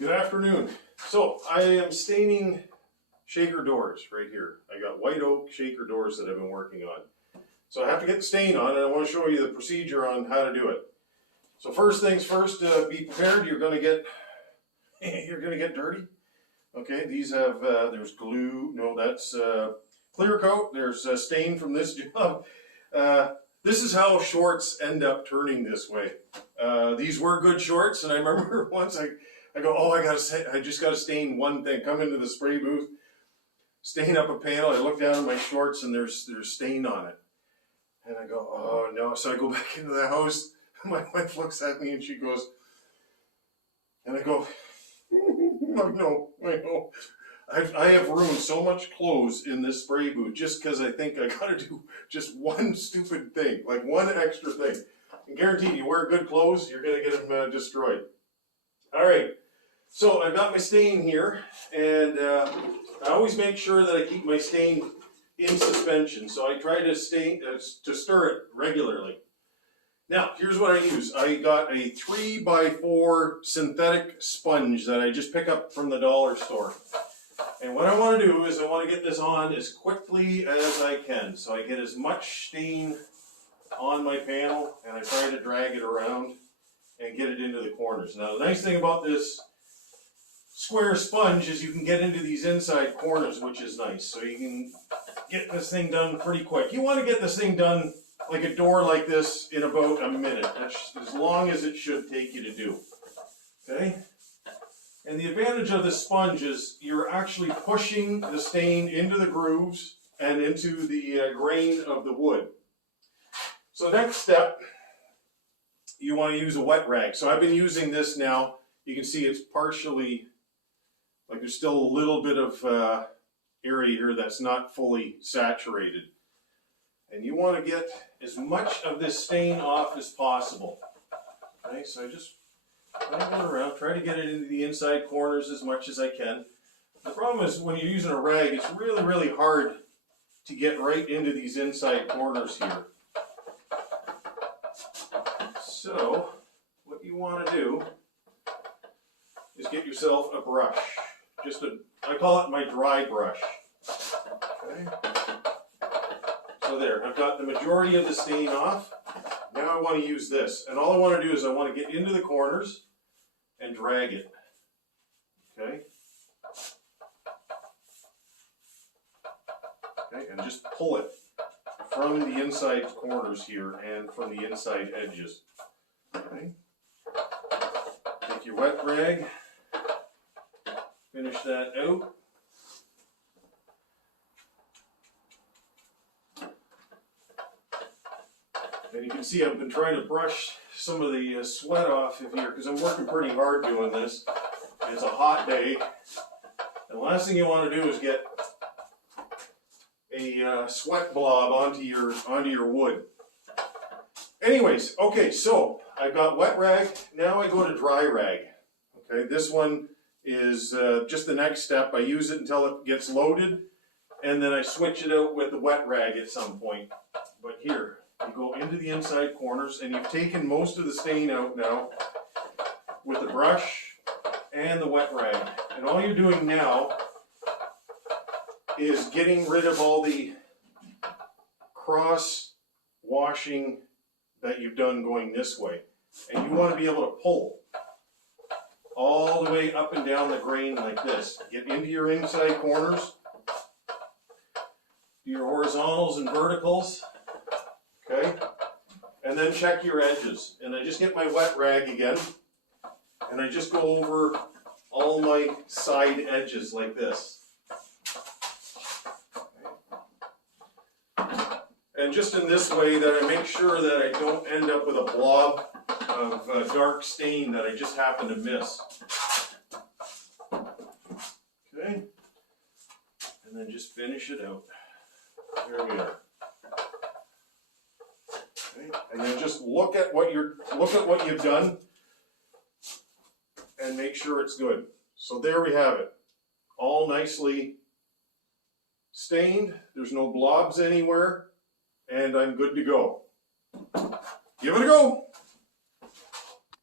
Good afternoon. So I am staining shaker doors right here. I got white oak shaker doors that I've been working on. So I have to get the stain on, and I want to show you the procedure on how to do it. So first things first, be prepared. You're going to get dirty. Okay, these have there's glue. No, that's clear coat. There's stain from this job. This is how shorts end up turning this way. These were good shorts, and I remember once I go, oh, I just got to stain one thing. Come into the spray booth, stain up a panel. I look down at my shorts, and there's stain on it. And I go, oh no. So I go back into the house. My wife looks at me and she goes, and I go, I know. I have ruined so much clothes in this spray booth just because I think I gotta do just one stupid thing, like one extra thing. And guaranteed, you wear good clothes, you're gonna get them destroyed. All right, so I've got my stain here, and I always make sure that I keep my stain in suspension. So I try to stir it regularly. Now, here's what I use. I got a 3x4 synthetic sponge that I just pick up from the dollar store. And what I want to do is I want to get this on as quickly as I can. So I get as much stain on my panel, and I try to drag it around and get it into the corners. Now, the nice thing about this square sponge is you can get into these inside corners, which is nice. So you can get this thing done pretty quick. You want to get this thing done like a door like this in about a minute. That's as long as it should take you to do. Okay? And the advantage of the sponge is you're actually pushing the stain into the grooves and into the grain of the wood. So next step, you want to use a wet rag. So I've been using this now. You can see it's partially, like there's still a little bit of area here that's not fully saturated. And you want to get as much of this stain off as possible. Okay, so I just go around, try to get it into the inside corners as much as I can. The problem is when you're using a rag, it's really, really hard to get right into these inside corners here. So what you want to do is get yourself a brush. I call it my dry brush. Okay. So there, I've got the majority of the stain off. Now I want to use this. And all I want to do is I want to get into the corners and drag it. Okay? Okay, and just pull it from the inside corners here and from the inside edges. Okay? Take your wet rag, finish that out. And you can see I've been trying to brush some of the sweat off of here because I'm working pretty hard doing this. It's a hot day. And the last thing you want to do is get a sweat blob onto your wood. Anyways, okay, so I've got wet rag. Now I go to dry rag. Okay, this one is just the next step. I use it until it gets loaded, and then I switch it out with the wet rag at some point. But here, you go into the inside corners, and you've taken most of the stain out now with the brush and the wet rag. And all you're doing now is getting rid of all the cross washing that you've done going this way. And you want to be able to pull all the way up and down the grain like this. Get into your inside corners, do your horizontals and verticals. Okay, and then check your edges. And I just get my wet rag again, and I just go over all my side edges like this. And just in this way that I make sure that I don't end up with a blob of dark stain that I just happen to miss. Okay, and then just finish it out. There we are. And then just look at what you've done and make sure it's good. So there we have it. All nicely stained. There's no blobs anywhere. And I'm good to go. Give it a go.